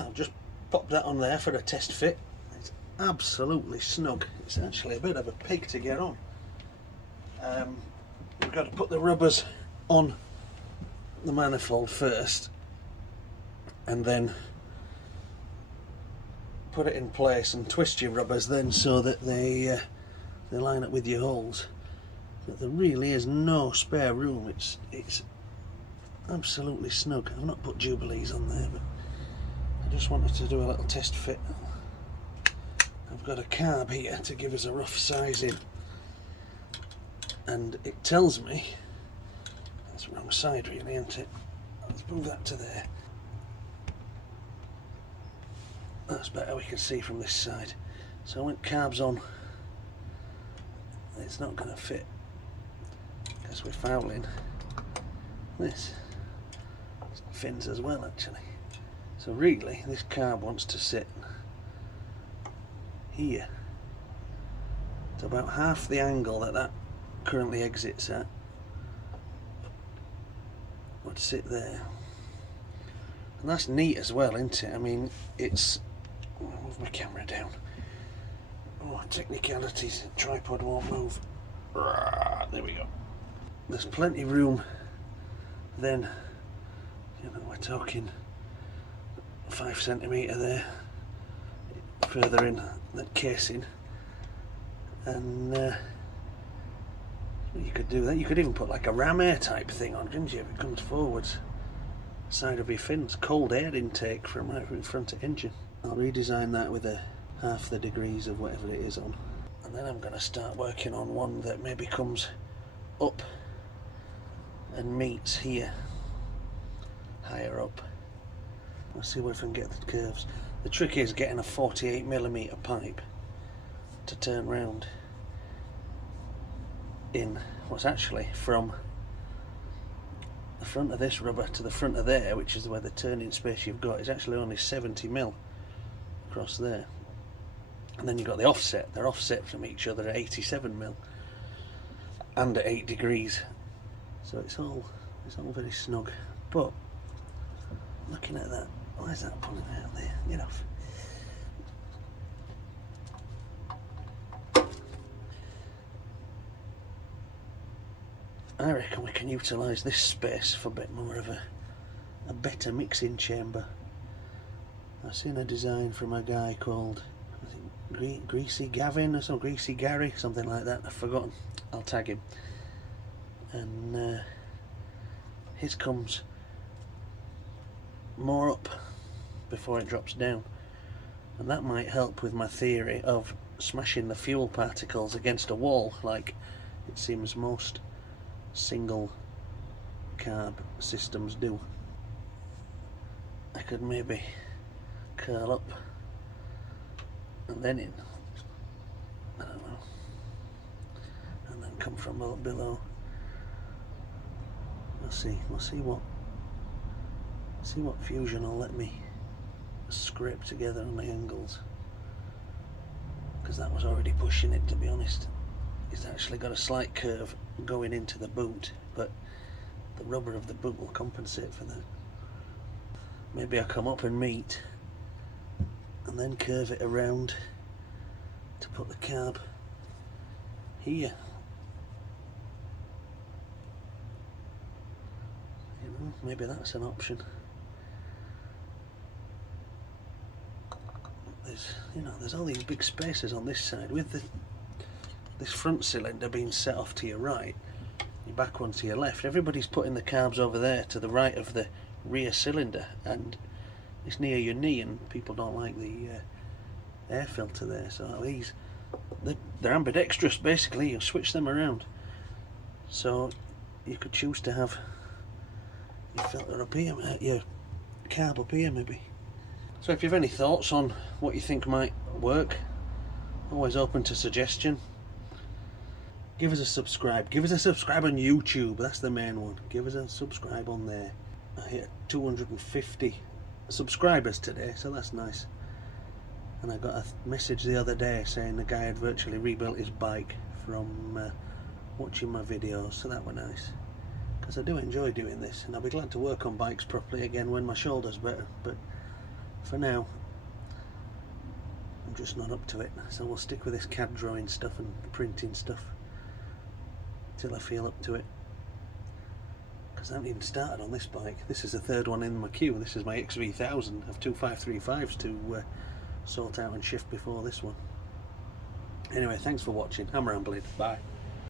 I'll just pop that on there for a test fit. It's absolutely snug. It's actually a bit of a pig to get on. We've got to put the rubbers on the manifold first and then put it in place and twist your rubbers then so that they line up with your holes. But there really is no spare room. It's absolutely snug. I've not put Jubilees on there, but I just wanted to do a little test fit. I've got a carb here to give us a rough sizing, and it tells me that's the wrong side really, isn't it? Let's move that to there. That's better, we can see from this side. So I went carbs on. It's not going to fit because we're fouling this fins as well actually. So really this carb wants to sit here. It's about half the angle that currently exits at would sit there. And that's neat as well, isn't it? I mean, it's... I'll move my camera down. Oh, technicalities. Tripod won't move. There we go. There's plenty of room then. You know, we're talking 5 centimetre there, further in the casing, and you could do that. You could even put like a ram air type thing on, couldn't you? If it comes forwards, side of your fins, cold air intake from right in front of engine. I'll redesign that with a half the degrees of whatever it is on, and then I'm going to start working on one that maybe comes up and meets here, higher up. Let's see if I can get the curves. The trick is getting a 48mm pipe to turn round in what's actually from the front of this rubber to the front of there, which is where the turning space you've got is actually only 70mm across there. And then you've got the offset. They're offset from each other at 87mm and at 8 degrees. So it's all very snug. But looking at that, why is that pulling out there? Get off. I reckon we can utilise this space for a bit more of a better mixing chamber. I've seen a design from a guy called, I think, Greasy Gavin or something, Greasy Gary, something like that. I've forgotten. I'll tag him. And his comes more up before it drops down, and that might help with my theory of smashing the fuel particles against a wall like it seems most single carb systems do. I could maybe curl up and then in, I don't know, and then come from below. We'll see what Fusion will let me scrape together on the angles, because that was already pushing it, to be honest. It's actually got a slight curve going into the boot, but the rubber of the boot will compensate for that. Maybe I'll come up and meet and then curve it around to put the carb here. You know, maybe that's an option. There's all these big spaces on this side with this front cylinder being set off to your right, your back one to your left. Everybody's putting the carbs over there to the right of the rear cylinder, and it's near your knee, and people don't like the air filter there. So they're ambidextrous basically. You switch them around, so you could choose to have your filter up here, your carb up here maybe. So if you have any thoughts on what you think might work, always open to suggestion. Give us a subscribe. Give us a subscribe on YouTube. That's the main one. Give us a subscribe on there. I hit 250 subscribers today, so that's nice. And I got a message the other day saying the guy had virtually rebuilt his bike from watching my videos, so that was nice. Because I do enjoy doing this, and I'll be glad to work on bikes properly again when my shoulder's better. But for now I'm just not up to it, so we'll stick with this CAD drawing stuff and printing stuff till I feel up to it, because I haven't even started on this bike. This is the third one in my queue. This is my XV1000. I have two 535s to sort out and shift before this one. Anyway, thanks for watching. I'm rambling. Bye.